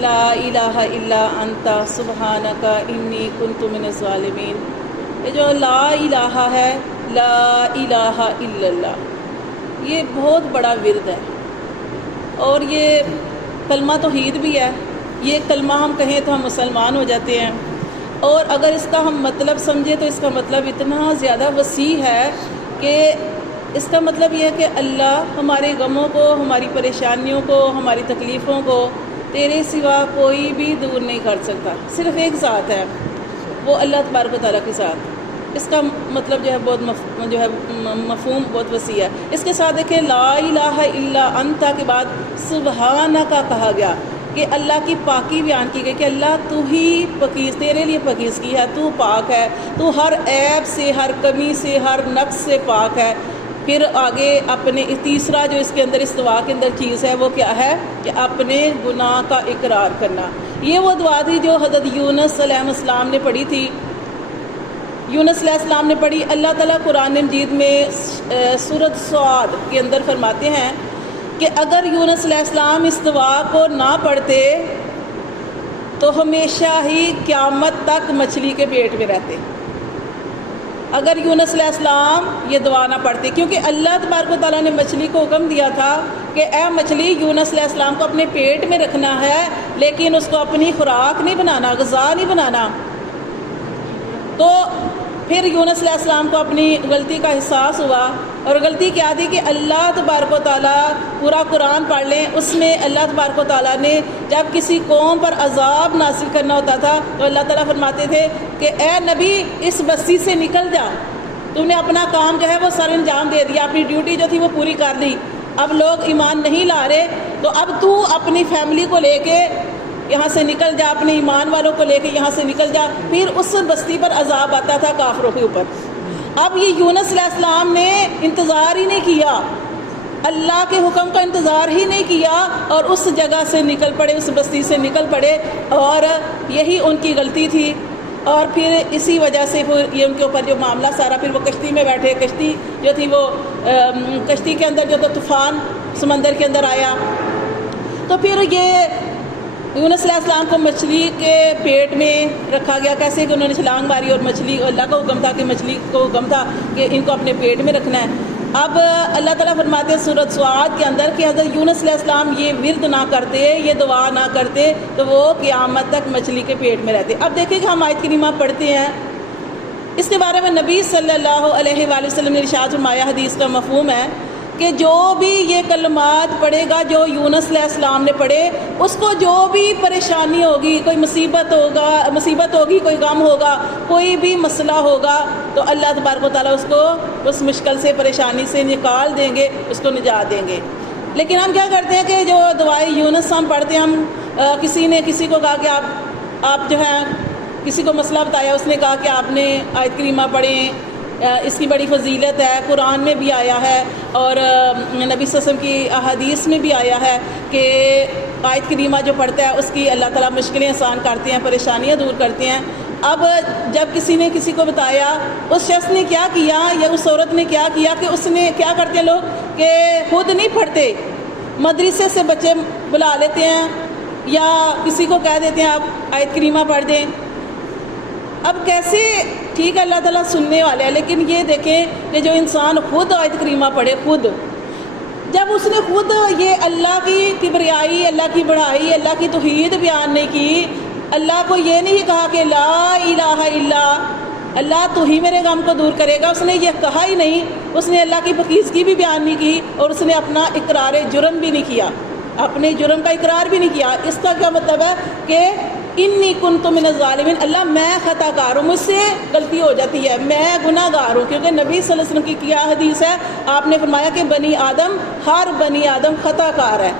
لا الہ الا انت سبحانک انی کنت من الظالمین۔ یہ جو لا الہ ہے، لا الہ الا اللہ، یہ بہت بڑا ورد ہے، اور یہ کلمہ توحید بھی ہے۔ یہ کلمہ ہم کہیں تو ہم مسلمان ہو جاتے ہیں، اور اگر اس کا ہم مطلب سمجھیں تو اس کا مطلب اتنا زیادہ وسیع ہے کہ اس کا مطلب یہ ہے کہ اللہ ہمارے غموں کو، ہماری پریشانیوں کو، ہماری تکلیفوں کو تیرے سوا کوئی بھی دور نہیں کر سکتا، صرف ایک ذات ہے، وہ اللہ تبارک و تعالیٰ کی ذات۔ اس کا مطلب جو ہے بہت مفہوم بہت وسیع ہے۔ اس کے ساتھ دیکھیں لا الہ الا انت کے بعد سبحانک کہا گیا کہ اللہ کی پاکی بیان کی گئی کہ اللہ تو ہی پاکیز، تیرے لیے پاکیزگی ہے، تو پاک ہے، تو ہر عیب سے، ہر کمی سے، ہر نقص سے پاک ہے۔ پھر آگے اپنے تیسرا جو اس کے اندر، اس دعا کے اندر چیز ہے وہ کیا ہے کہ اپنے گناہ کا اقرار کرنا۔ یہ وہ دعا تھی جو حضرت یونس علیہ السلام نے پڑھی تھی، یونس علیہ السلام نے پڑھی۔ اللہ تعالیٰ قرآن مجید میں سورۃ صاد کے اندر فرماتے ہیں کہ اگر یونس علیہ السلام اس دعا کو نہ پڑھتے تو ہمیشہ ہی قیامت تک مچھلی کے پیٹ میں رہتے، اگر یونس علیہ السلام یہ دعا نہ پڑھتے، کیونکہ اللہ تبارک و تعالیٰ نے مچھلی کو حکم دیا تھا کہ اے مچھلی یونس علیہ السلام کو اپنے پیٹ میں رکھنا ہے، لیکن اس کو اپنی خوراک نہیں بنانا، غذا نہیں بنانا۔ تو پھر یونس علیہ السلام کو اپنی غلطی کا احساس ہوا، اور غلطی کیا تھی کہ اللہ تبارک و تعالیٰ، پورا قرآن پڑھ لیں، اس میں اللہ تبارک و تعالیٰ نے جب کسی قوم پر عذاب نازل کرنا ہوتا تھا تو اللہ تعالیٰ فرماتے تھے کہ اے نبی اس بستی سے نکل جا، تم نے اپنا کام جو ہے وہ سر انجام دے دیا، اپنی ڈیوٹی جو تھی وہ پوری کر لی، اب لوگ ایمان نہیں لا رہے، تو اب تو اپنی فیملی کو لے کے یہاں سے نکل جا، اپنے ایمان والوں کو لے کے یہاں سے نکل جا۔ پھر اس بستی پر عذاب آتا تھا کافروں کے اوپر۔ اب یہ یونس علیہ السلام نے انتظار ہی نہیں کیا، اللہ کے حکم کا انتظار ہی نہیں کیا، اور اس جگہ سے نکل پڑے، اس بستی سے نکل پڑے، اور یہی ان کی غلطی تھی۔ اور پھر اسی وجہ سے پھر یہ ان کے اوپر جو معاملہ سارا، پھر وہ کشتی میں بیٹھے، کشتی جو تھی وہ کشتی کے اندر جو تو طوفان سمندر کے اندر آیا، تو پھر یہ یونس علیہ السلام کو مچھلی کے پیٹ میں رکھا گیا۔ کیسے کہ انہوں نے چھلانگ ماری، اور مچھلی، اللہ کا حکم تھا کہ مچھلی کو حکم تھا کہ ان کو اپنے پیٹ میں رکھنا ہے۔ اب اللہ تعالیٰ فرماتے ہیں سورۃ صاد کے اندر کہ حضرت یونس علیہ السلام یہ ورد نہ کرتے، یہ دعا نہ کرتے تو وہ قیامت تک مچھلی کے پیٹ میں رہتے۔ اب دیکھیں کہ ہم آیت کریمہ پڑھتے ہیں، اس کے بارے میں نبی صلی اللہ علیہ وآلہ وسلم نے ارشاد فرمایا، حدیث کا مفہوم ہے کہ جو بھی یہ کلمات پڑھے گا جو یونس علیہ السلام نے پڑھے، اس کو جو بھی پریشانی ہوگی، کوئی مصیبت ہوگی، کوئی غم ہوگا، کوئی بھی مسئلہ ہوگا، تو اللہ تبارک و تعالیٰ اس کو اس مشکل سے، پریشانی سے نکال دیں گے، اس کو نجات دیں گے۔ لیکن ہم کیا کرتے ہیں کہ جو دعائے یونس ہم پڑھتے ہیں، ہم کسی نے کسی کو کہا کہ آپ جو ہے کسی کو مسئلہ بتایا، اس نے کہا کہ آپ نے آیت کریمہ پڑھیں، اس کی بڑی فضیلت ہے، قرآن میں بھی آیا ہے، اور نبی صلی اللہ علیہ وسلم کی احادیث میں بھی آیا ہے کہ آیت کریمہ جو پڑھتا ہے اس کی اللہ تعالیٰ مشکلیں آسان کرتے ہیں، پریشانیاں دور کرتے ہیں۔ اب جب کسی نے کسی کو بتایا، اس شخص نے کیا کیا یا اس عورت نے کیا کیا کہ اس نے کیا کرتے ہیں لوگ کہ خود نہیں پڑھتے، مدرسے سے بچے بلا لیتے ہیں یا کسی کو کہہ دیتے ہیں آپ آیت کریمہ پڑھ دیں۔ اب کیسے، ٹھیک ہے اللہ تعالیٰ سننے والے ہیں، لیکن یہ دیکھیں کہ جو انسان خود آیت کریمہ پڑھے، خود جب اس نے خود یہ اللہ کی کبریائی، اللہ کی بڑائی، اللہ کی توحید بیان نہیں کی، اللہ کو یہ نہیں کہا کہ لا الہ الا اللہ تو ہی میرے غم کو دور کرے گا، اس نے یہ کہا ہی نہیں، اس نے اللہ کی پاکیزگی بھی بیان نہیں کی، اور اس نے اپنا اقرار جرم بھی نہیں کیا، اپنے جرم کا اقرار بھی نہیں کیا۔ اس کا کیا مطلب ہے کہ انی کنت من الظالمین، اللہ میں خطا کار ہوں، مجھ سے غلطی ہو جاتی ہے، میں گناہ گار ہوں، کیونکہ نبی صلی اللہ علیہ وسلم کی کیا حدیث ہے، آپ نے فرمایا کہ بنی آدم، ہر بنی آدم خطا کار ہے۔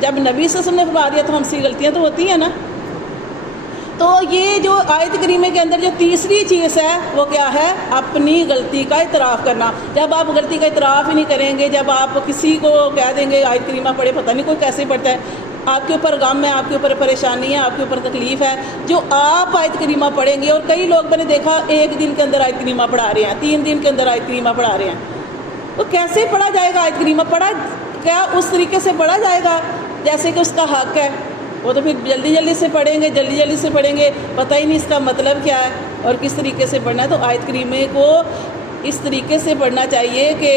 جب نبی صلی اللہ علیہ وسلم نے فرما دیا تو ہم سے غلطیاں تو ہوتی ہیں نا۔ تو یہ جو آیت کریمہ کے اندر جو تیسری چیز ہے وہ کیا ہے؟ اپنی غلطی کا اعتراف کرنا۔ جب آپ غلطی کا اعتراف ہی نہیں کریں گے، جب آپ کسی کو کہہ دیں گے آیت کریمہ پڑھے، پتہ نہیں کوئی کیسے پڑھتا ہے، آپ کے اوپر غم ہے، آپ کے اوپر پریشانی ہے، آپ کے اوپر تکلیف ہے، جو آپ آیت کریمہ پڑھیں گے، اور کئی لوگ میں نے دیکھا ایک دن کے اندر آیت کریمہ پڑھا رہے ہیں، 3 دن کے اندر آیت کریمہ پڑھا رہے ہیں، تو کیسے پڑھا جائے گا آیت کریمہ؟ پڑھا کیا اس طریقے سے پڑھا جائے گا جیسے کہ اس کا حق ہے؟ وہ تو پھر جلدی جلدی سے پڑھیں گے، پتہ ہی نہیں اس کا مطلب کیا ہے اور کس طریقے سے پڑھنا ہے۔ تو آیت کریمہ کو اس طریقے سے پڑھنا چاہیے کہ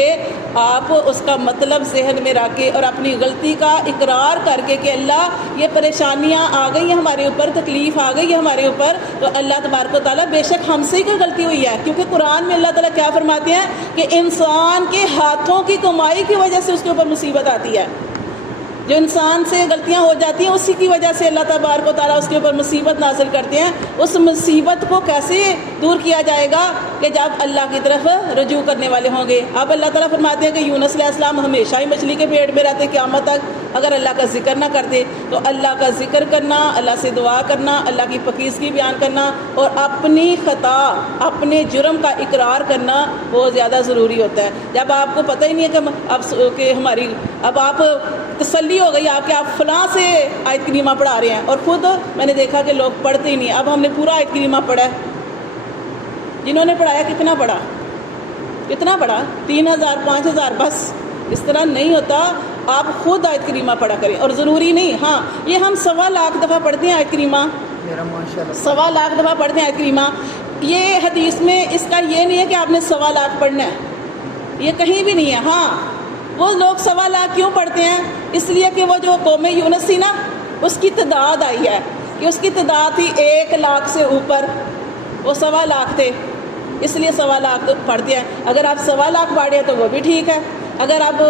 آپ اس کا مطلب ذہن میں رکھ کے اور اپنی غلطی کا اقرار کر کے کہ اللہ یہ پریشانیاں آ گئی ہیں ہمارے اوپر، تکلیف آ گئی ہے ہمارے اوپر، تو اللہ تبارک و تعالیٰ بے شک ہم سے ہی کوئی غلطی ہوئی ہے، کیونکہ قرآن میں اللہ تعالیٰ کیا فرماتے ہیں کہ انسان کے ہاتھوں کی کمائی کی وجہ سے اس کے اوپر مصیبت آتی ہے۔ جو انسان سے غلطیاں ہو جاتی ہیں اسی کی وجہ سے اللہ تبارک و تعالیٰ اس کے اوپر مصیبت نازل کرتے ہیں۔ اس مصیبت کو کیسے دور کیا جائے گا کہ جب اللہ کی طرف رجوع کرنے والے ہوں گے۔ اب اللہ تعالیٰ فرماتے ہیں کہ یونس علیہ السلام ہمیشہ ہی مچھلی کے پیٹ میں رہتے قیامت تک، اگر اللہ کا ذکر نہ کرتے۔ تو اللہ کا ذکر کرنا، اللہ سے دعا کرنا، اللہ کی پاکیزگی بیان کرنا اور اپنی خطا، اپنے جرم کا اقرار کرنا بہت زیادہ ضروری ہوتا ہے۔ جب آپ کو پتہ ہی نہیں ہے کہ ہماری اب آپ تسلی ہو گئی آپ کہ آپ فلاں سے آیت کریمہ پڑھا رہے ہیں، اور خود میں نے دیکھا کہ لوگ پڑھتے ہی نہیں۔ اب ہم نے پورا آیت کریمہ پڑھا ہے، جنہوں نے پڑھایا کتنا پڑھا 3000 5000، بس اس طرح نہیں ہوتا۔ آپ خود آیت کریمہ پڑھا کریں، اور ضروری نہیں، ہاں یہ ہم 1.25 لاکھ دفعہ پڑھتے ہیں آیت کریمہ، 1.25 لاکھ دفعہ پڑھتے ہیں آیت کریمہ۔ یہ حدیث میں اس کا یہ نہیں ہے کہ آپ نے 1.25 لاکھ پڑھنا ہے، یہ کہیں بھی نہیں ہے۔ ہاں وہ لوگ 1.25 لاکھ کیوں پڑھتے ہیں؟ اس لیے کہ وہ جو قوم یونس تھی نا، اس کی تعداد آئی ہے کہ اس کی تعداد تھی 1 لاکھ سے اوپر، وہ 1.25 لاکھ تھے، اس لیے 1.25 لاکھ پڑھتے ہیں۔ اگر آپ 1.25 لاکھ پڑھے تو وہ بھی ٹھیک ہے، اگر آپ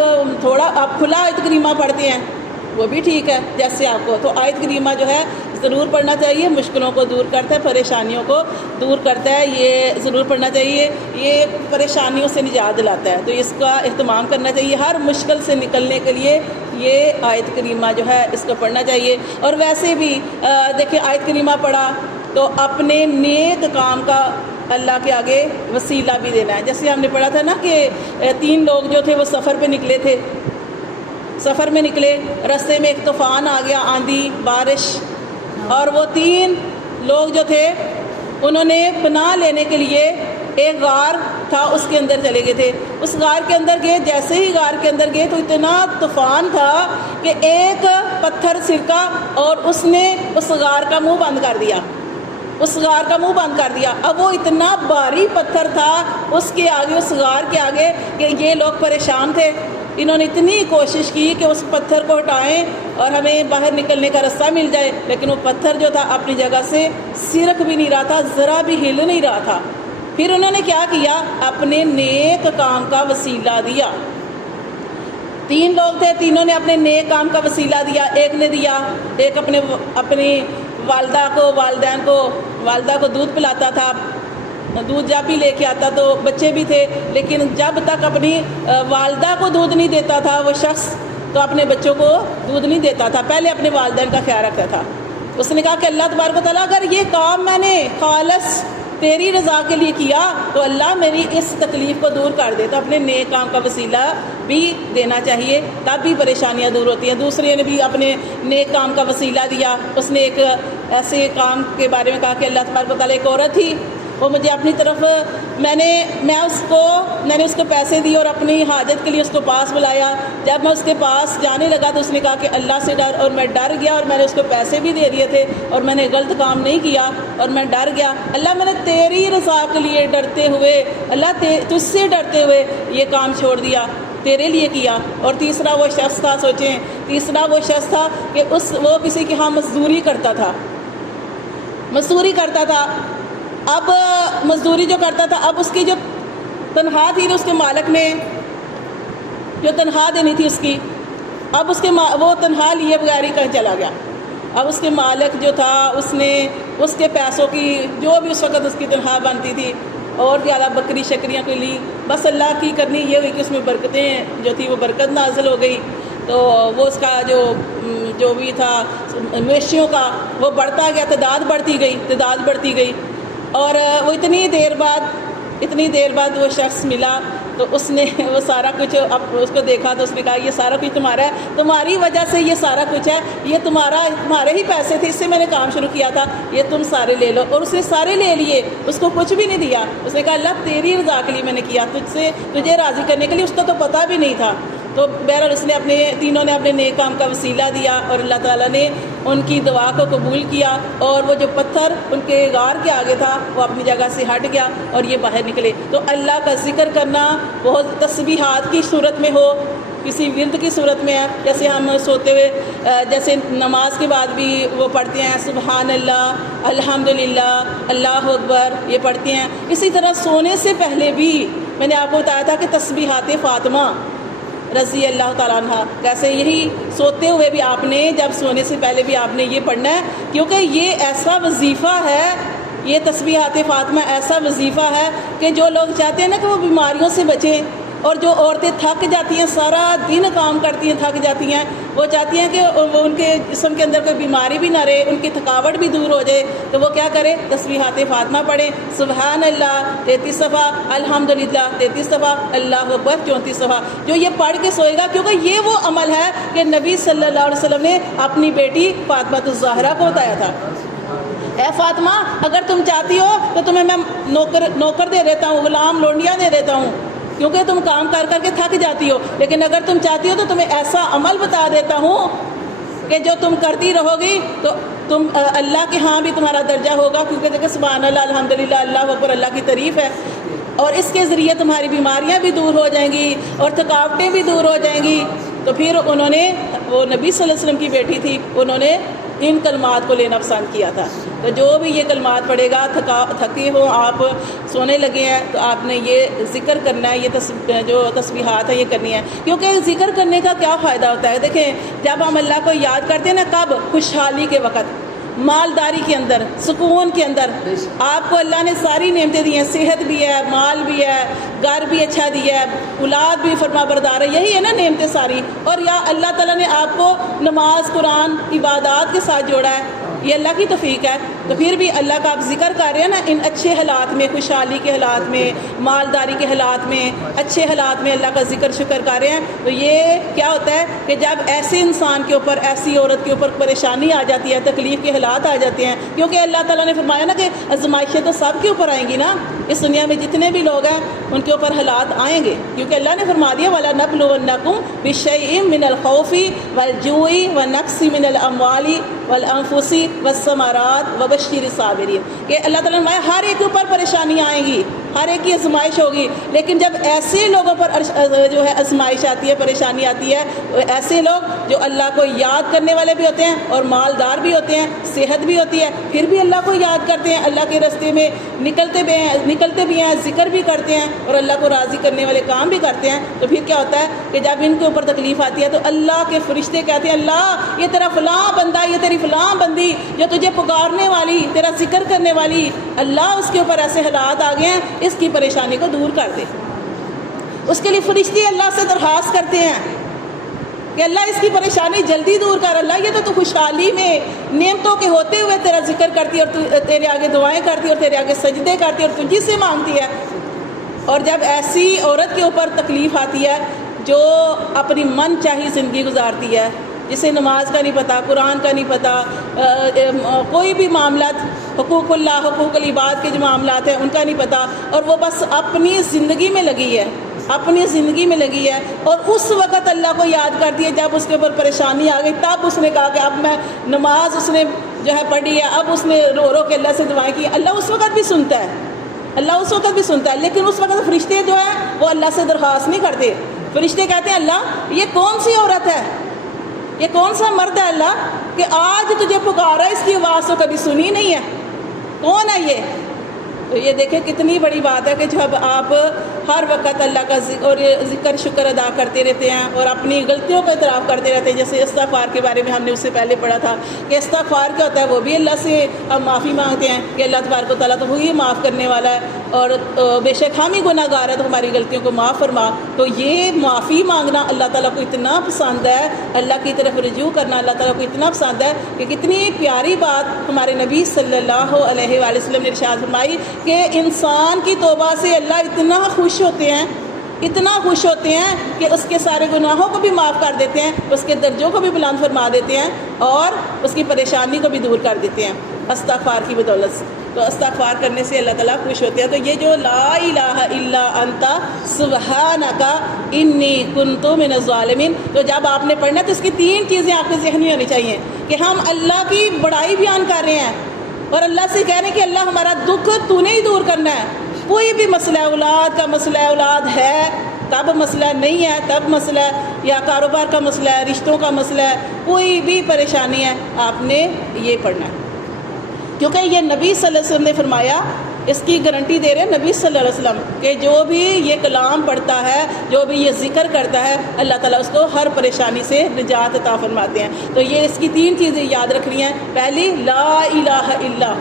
آپ کھلا آیت کریمہ پڑھتے ہیں وہ بھی ٹھیک ہے جیسے آپ کو۔ تو آیت کریمہ جو ہے ضرور پڑھنا چاہیے، مشکلوں کو دور کرتا ہے، پریشانیوں کو دور کرتا ہے، یہ ضرور پڑھنا چاہیے، یہ پریشانیوں سے نجات دلاتا ہے، تو اس کا اہتمام کرنا چاہیے۔ ہر مشکل سے نکلنے کے لیے یہ آیت کریمہ جو ہے اس کو پڑھنا چاہیے۔ اور ویسے بھی دیکھیں آیت کریمہ پڑھا تو اپنے نیک کام کا اللہ کے آگے وسیلہ بھی دینا ہے۔ جیسے ہم نے پڑھا تھا نا کہ 3 لوگ جو تھے وہ سفر پہ نکلے تھے، سفر میں نکلے، رستے میں ایک طوفان آ گیا، آندھی بارش، اور وہ 3 لوگ جو تھے انہوں نے پناہ لینے کے لیے ایک غار تھا اس کے اندر چلے گئے تھے۔ اس غار کے اندر گئے، جیسے ہی غار کے اندر گئے تو اتنا طوفان تھا کہ ایک پتھر سرکا اور اس نے اس غار کا منہ بند کر دیا، اس غار کا منہ بند کر دیا۔ اب وہ اتنا بھاری پتھر تھا اس کے آگے، اس غار کے آگے، کہ یہ لوگ پریشان تھے۔ انہوں نے اتنی کوشش کی کہ اس پتھر کو ہٹائیں اور ہمیں باہر نکلنے کا راستہ مل جائے، لیکن وہ پتھر جو تھا اپنی جگہ سے سرک بھی نہیں رہا تھا، ذرا بھی ہل نہیں رہا تھا۔ پھر انہوں نے کیا کیا؟ اپنے نیک کام کا وسیلہ دیا۔ 3 لوگ تھے، تینوں نے اپنے نیک کام کا وسیلہ دیا۔ ایک نے دیا، ایک اپنی والدہ کو، والدہ کو دودھ پلاتا تھا، دودھ جب بھی لے کے آتا تو بچے بھی تھے، لیکن جب تک اپنی والدہ کو دودھ نہیں دیتا تھا وہ شخص تو اپنے بچوں کو دودھ نہیں دیتا تھا، پہلے اپنے والدین کا خیال رکھتا تھا۔ اس نے کہا کہ اللہ تبارک و تعالیٰ اگر یہ کام میں نے خالص تیری رضا کے لیے کیا تو اللہ میری اس تکلیف کو دور کر دے۔ تو اپنے نیک کام کا وسیلہ بھی دینا چاہیے، تب بھی پریشانیاں دور ہوتی ہیں۔ دوسرے نے بھی اپنے نیک کام کا وسیلہ دیا، اس نے ایک ایسے کام کے بارے میں کہا کہ اللہ تبارک و تعالیٰ ایک عورت تھی، وہ مجھے اپنی طرف میں نے اس کو پیسے دیے اور اپنی حاجت کے لیے اس کو پاس بلایا۔ جب میں اس کے پاس جانے لگا تو اس نے کہا کہ اللہ سے ڈر، اور میں ڈر گیا، اور میں نے اس کو پیسے بھی دے دیے تھے اور میں نے غلط کام نہیں کیا اور میں ڈر گیا۔ اللہ میں نے تیری رضا کے لیے ڈرتے ہوئے، اللہ تجھ سے ڈرتے ہوئے یہ کام چھوڑ دیا، تیرے لیے کیا۔ اور تیسرا وہ شخص تھا، سوچیں، تیسرا وہ شخص تھا کہ وہ کسی کے ہاں مزدوری کرتا تھا۔ اب مزدوری جو کرتا تھا، اب اس کی جو تنخواہ تھی اس کے مالک نے جو تنخواہ دینی تھی اس کی، اب وہ تنخواہ لیے بغیر ہی کہیں چلا گیا۔ اب اس کے مالک جو تھا اس نے اس کے پیسوں کی جو بھی اس وقت اس کی تنخواہ بنتی تھی اور زیادہ بکری شکریاں کو لی، بس اللہ کی کرنی یہ ہوئی کہ اس میں برکتیں جو تھی وہ برکت نازل ہو گئی، تو وہ اس کا جو بھی تھا مویشیوں کا وہ بڑھتا گیا، تعداد بڑھتی گئی، اور وہ اتنی دیر بعد وہ شخص ملا تو اس نے وہ سارا کچھ اب اس کو دیکھا تو اس نے کہا یہ سارا کچھ تمہارا ہے، تمہاری وجہ سے یہ سارا کچھ ہے، یہ تمہارے ہی پیسے تھے، اس سے میں نے کام شروع کیا تھا، یہ تم سارے لے لو۔ اور اس نے سارے لے لیے، اس کو کچھ بھی نہیں دیا۔ اس نے کہا اللہ تیری رضا کے لیے میں نے کیا، تجھے راضی کرنے کے لیے، اس کا تو پتہ بھی نہیں تھا۔ تو بہرحال اس نے تینوں نے اپنے نیک کام کا وسیلہ دیا اور اللہ تعالیٰ نے ان کی دعا کو قبول کیا، اور وہ جو پتھر ان کے غار کے آگے تھا وہ اپنی جگہ سے ہٹ گیا اور یہ باہر نکلے۔ تو اللہ کا ذکر کرنا بہت تسبیحات کی صورت میں ہو، کسی ورد کی صورت میں ہے، جیسے ہم سوتے ہوئے جیسے نماز کے بعد بھی وہ پڑھتے ہیں سبحان اللہ، الحمدللہ، اللہ اکبر، یہ پڑھتے ہیں۔ اسی طرح سونے سے پہلے بھی میں نے آپ کو بتایا تھا کہ تسبیحات فاطمہ رضی اللہ تعالیٰ عنہ، کیسے یہی سوتے ہوئے بھی آپ نے، جب سونے سے پہلے بھی آپ نے یہ پڑھنا ہے، کیونکہ یہ ایسا وظیفہ ہے، یہ تسبیحات فاطمہ ایسا وظیفہ ہے کہ جو لوگ چاہتے ہیں نا کہ وہ بیماریوں سے بچیں، اور جو عورتیں تھک جاتی ہیں، سارا دن کام کرتی ہیں، تھک جاتی ہیں، وہ چاہتی ہیں کہ وہ ان کے جسم کے اندر کوئی بیماری بھی نہ رہے، ان کی تھکاوٹ بھی دور ہو جائے، تو وہ کیا کرے؟ تسبیحات فاطمہ پڑھیں، سبحان اللہ 33 دفعہ، الحمدللہ 33 دفعہ، اللہ اکبر 34 دفعہ، جو یہ پڑھ کے سوئے گا، کیونکہ یہ وہ عمل ہے کہ نبی صلی اللہ علیہ وسلم نے اپنی بیٹی فاطمہ الزہرا کو بتایا تھا۔ اے فاطمہ، اگر تم چاہتی ہو تو تمہیں میں نوکر دے دیتا ہوں، غلام لونڈیاں دے دیتا ہوں، کیونکہ تم کام کر کر کے تھک جاتی ہو، لیکن اگر تم چاہتی ہو تو تمہیں ایسا عمل بتا دیتا ہوں کہ جو تم کرتی رہو گی تو تم اللہ کے ہاں بھی تمہارا درجہ ہوگا، کیونکہ دیکھیں سبحان اللہ، الحمدللہ، اللہ اکبر، اللہ کی تعریف ہے، اور اس کے ذریعے تمہاری بیماریاں بھی دور ہو جائیں گی اور تھکاوٹیں بھی دور ہو جائیں گی۔ تو پھر انہوں نے، وہ نبی صلی اللہ علیہ وسلم کی بیٹی تھی، انہوں نے ان کلمات کو لینا پسند کیا تھا۔ تو جو بھی یہ کلمات پڑھے گا، تھکے ہوں آپ، سونے لگے ہیں، تو آپ نے یہ ذکر کرنا ہے، یہ جو تسبیحات ہیں یہ کرنی ہے، کیونکہ ذکر کرنے کا کیا فائدہ ہوتا ہے؟ دیکھیں جب ہم اللہ کو یاد کرتے ہیں نا، کب؟ خوشحالی کے وقت، مالداری کے اندر، سکون کے اندر۔ آپ کو اللہ نے ساری نعمتیں دی ہیں، صحت بھی ہے، مال بھی ہے، گھر بھی اچھا دیا ہے، اولاد بھی فرما بردار ہے، یہی ہے نا نعمتیں ساری، اور یا اللہ تعالیٰ نے آپ کو نماز، قرآن، عبادات کے ساتھ جوڑا ہے، یہ اللہ کی توفیق ہے۔ تو پھر بھی اللہ کا آپ ذکر کر رہے ہیں نا، ان اچھے حالات میں، خوشحالی کے حالات میں، مالداری کے حالات میں، اچھے حالات میں اللہ کا ذکر شکر کر رہے ہیں، تو یہ کیا ہوتا ہے کہ جب ایسے انسان کے اوپر، ایسی عورت کے اوپر پریشانی آ جاتی ہے، تکلیف کے حالات آ جاتے ہیں، کیونکہ اللہ تعالیٰ نے فرمایا نا کہ آزمائشیں تو سب کے اوپر آئیں گی نا، اس دنیا میں جتنے بھی لوگ ہیں ان کے اوپر حالات آئیں گے، کیونکہ اللہ نے فرما دیا وَلَنَبْلُوَنَّكُمْ بِشَيْءٍ مِّنَ الْخَوْفِ وَالْجُوعِ وَنَقْصٍ مِّنَ الْأَمْوَالِ وَالْأَنفُسِ وَالثَّمَرَاتِ وَبَشِّرِ الصَّابِرِينَ، کہ اللہ تعالیٰ نے فرمایا ہر ایک کے اوپر پریشانیاں آئیں گی، ہر ایک کی آزمائش ہوگی، لیکن جب ایسے لوگوں پر جو ہے آزمائش آتی ہے، پریشانی آتی ہے، ایسے لوگ جو اللہ کو یاد کرنے والے بھی ہوتے ہیں اور مالدار بھی ہوتے ہیں، صحت بھی ہوتی ہے، پھر بھی اللہ کو یاد کرتے ہیں، اللہ کے راستے میں نکلتے بھی ہیں، ذکر بھی کرتے ہیں اور اللہ کو راضی کرنے والے کام بھی کرتے ہیں، تو پھر کیا ہوتا ہے کہ جب ان کے اوپر تکلیف آتی ہے تو اللہ کے فرشتے کہتے ہیں اللہ یہ تیرا فلاں بندہ، یہ تیری فلاں بندی جو تجھے پکارنے والی، تیرا ذکر کرنے والی، اللہ اس کے اوپر ایسے حالات آ گئے ہیں، اس کی پریشانی کو دور کر دے۔ اس کے لیے فرشتے اللہ سے درخواست کرتے ہیں کہ اللہ اس کی پریشانی جلدی دور کر، اللہ یہ تو خوشحالی میں نعمتوں کے ہوتے ہوئے تیرا ذکر کرتی ہے اور تیرے آگے دعائیں کرتی ہے اور تیرے آگے سجدے کرتی ہے اور تجھی سے مانگتی ہے۔ اور جب ایسی عورت کے اوپر تکلیف آتی ہے جو اپنی من چاہی زندگی گزارتی ہے، جسے نماز کا نہیں پتہ، قرآن کا نہیں پتہ، کوئی بھی معاملات، حقوق اللہ، حقوق العباد کے جو معاملات ہیں ان کا نہیں پتہ، اور وہ بس اپنی زندگی میں لگی ہے، اپنی زندگی میں لگی ہے، اور اس وقت اللہ کو یاد کرتی ہے جب اس کے اوپر پریشانی آ گئی، تب اس نے کہا کہ اب میں نماز اس نے جو ہے پڑھی ہے، اب اس نے رو رو کے اللہ سے دعائیں کی، اللہ اس وقت بھی سنتا ہے، اللہ اس وقت بھی سنتا ہے، لیکن اس وقت فرشتے جو ہیں وہ اللہ سے درخواست نہیں کرتے، فرشتے کہتے ہیں اللہ یہ کون سی عورت ہے، یہ کون سا مرد ہے اللہ کہ آج تجھے پکارا، اس کی آواز تو کبھی سنی نہیں ہے، کون ہے یہ؟ تو یہ دیکھیں کتنی بڑی بات ہے کہ جب آپ ہر وقت اللہ کا ذکر شکر ادا کرتے رہتے ہیں اور اپنی غلطیوں کا اعتراف کرتے رہتے ہیں، جیسے استغفار کے بارے میں ہم نے اس سے پہلے پڑھا تھا کہ استغفار کیا ہوتا ہے، وہ بھی اللہ سے ہم معافی مانگتے ہیں کہ اللہ تبارک و تعالیٰ تو وہی معاف کرنے والا ہے، اور بے شک ہم ہی گناہ گار ہیں تو ہماری غلطیوں کو معاف فرما۔ تو یہ معافی مانگنا اللہ تعالیٰ کو اتنا پسند ہے، اللہ کی طرف رجوع کرنا اللہ تعالیٰ کو اتنا پسند ہے کہ کتنی پیاری بات ہمارے نبی صلی اللہ علیہ وآلہ وسلم نے ارشاد فرمائی کہ انسان کی توبہ سے اللہ اتنا خوش ہوتے ہیں، اتنا خوش ہوتے ہیں کہ اس کے سارے گناہوں کو بھی معاف کر دیتے ہیں، اس کے درجوں کو بھی بلند فرما دیتے ہیں اور اس کی پریشانی کو بھی دور کر دیتے ہیں استغفار کی بدولت سے۔ تو استغفار کرنے سے اللہ تعالیٰ خوش ہوتے ہیں. تو یہ جو لا الہ الا انت سبحانک انی کنت من الظالمین، تو جب آپ نے پڑھنا تو اس کی 3 چیزیں آپ کے ذہن میں ہونی چاہیے کہ ہم اللہ کی بڑائی بیان کر رہے ہیں اور اللہ سے کہہ رہے ہیں کہ اللہ ہمارا دکھ تو نے ہی دور کرنا ہے. کوئی بھی مسئلہ اولاد کا مسئلہ ہے، اولاد ہے تب مسئلہ، نہیں ہے تب مسئلہ ہے، یا کاروبار کا مسئلہ ہے، رشتوں کا مسئلہ ہے، کوئی بھی پریشانی ہے آپ نے یہ پڑھنا ہے. کیونکہ یہ نبی صلی اللہ علیہ وسلم نے فرمایا، اس کی گارنٹی دے رہے ہیں نبی صلی اللہ علیہ وسلم کہ جو بھی یہ کلام پڑھتا ہے، جو بھی یہ ذکر کرتا ہے، اللہ تعالیٰ اس کو ہر پریشانی سے نجات عطا فرماتے ہیں. تو یہ اس کی 3 چیزیں یاد رکھنی ہیں. پہلی لا الہ الا،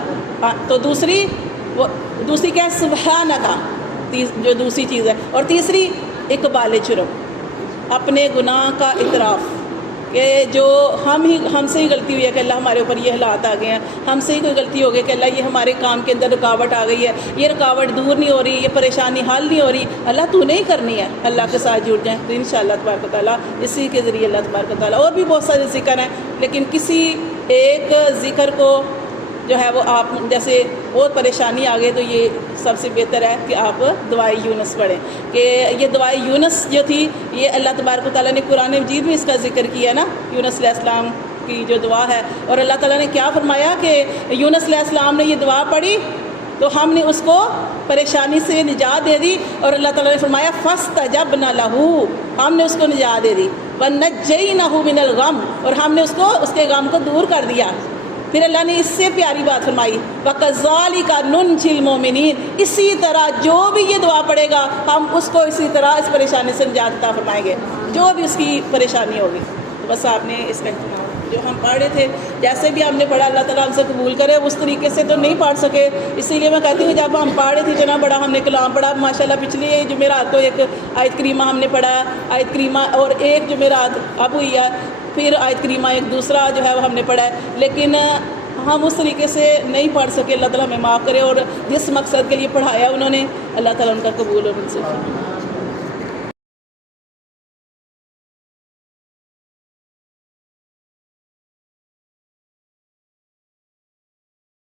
تو دوسری کیا ہے؟ سبحانک، جو دوسری چیز ہے. اور تیسری اقبال جرم، اپنے گناہ کا اعتراف کہ جو ہم سے ہی غلطی ہوئی ہے کہ اللہ ہمارے اوپر یہ حالات آ گئے ہیں، ہم سے ہی کوئی غلطی ہو گئی کہ اللہ یہ ہمارے کام کے اندر رکاوٹ آ گئی ہے، یہ رکاوٹ دور نہیں ہو رہی، یہ پریشانی حل نہیں ہو رہی، اللہ تو نہیں کرنی ہے. اللہ کے ساتھ جڑ جائیں تو انشاءاللہ تبارک و تعالیٰ اسی کے ذریعے اللہ تبارک و تعالیٰ. اور بھی بہت سارے ذکر ہیں، لیکن کسی ایک ذکر کو جو ہے وہ آپ جیسے بہت پریشانی آ گئی تو یہ سب سے بہتر ہے کہ آپ دعائے یونس پڑھیں. کہ یہ دعائے یونس جو تھی، یہ اللہ تبارک و تعالیٰ نے قرآن مجید میں اس کا ذکر کیا نا، یونس علیہ السلام کی جو دعا ہے. اور اللہ تعالیٰ نے کیا فرمایا کہ یونس علیہ السلام نے یہ دعا پڑھی تو ہم نے اس کو پریشانی سے نجات دے دی. اور اللہ تعالیٰ نے فرمایا فاستجبنا لہ، ہم نے اس کو نجات دے دی. ونجینہ من الغم، اور ہم نے اس کے غم کو دور کر دیا. پھر اللہ نے اس سے پیاری بات فرمائی وَكَذَلِكَ نُنْجِي الْمُؤْمِنِينَ، اسی طرح جو بھی یہ دعا پڑھے گا ہم اس کو اسی طرح اس پریشانی سے نجات عطا فرمائیں گے جو بھی اس کی پریشانی ہوگی. تو بس آپ نے اس کا اہتمام جو ہم پڑھ رہے تھے جیسے بھی ہم نے پڑھا اللہ تعالیٰ ہم سے قبول کرے. اس طریقے سے تو نہیں پڑھ سکے، اسی لیے میں کہتی ہوں جب ہم پڑھ رہے تھے جنا بڑا ہم نے کلام پڑھا ماشاءاللہ. پچھلی جمعرات تو ایک آیت کریمہ ہم نے پڑھا، آیت کریمہ، اور ایک جمعرات اب ہوئی ہے، پھر آیت کریمہ ایک دوسرا جو ہے وہ ہم نے پڑھا ہے. لیکن ہم اس طریقے سے نہیں پڑھ سکے. اللہ تعالیٰ ہمیں معاف کرے، اور جس مقصد کے لیے پڑھایا انہوں نے اللہ تعالیٰ ان کا قبول اور منظور فرمائے.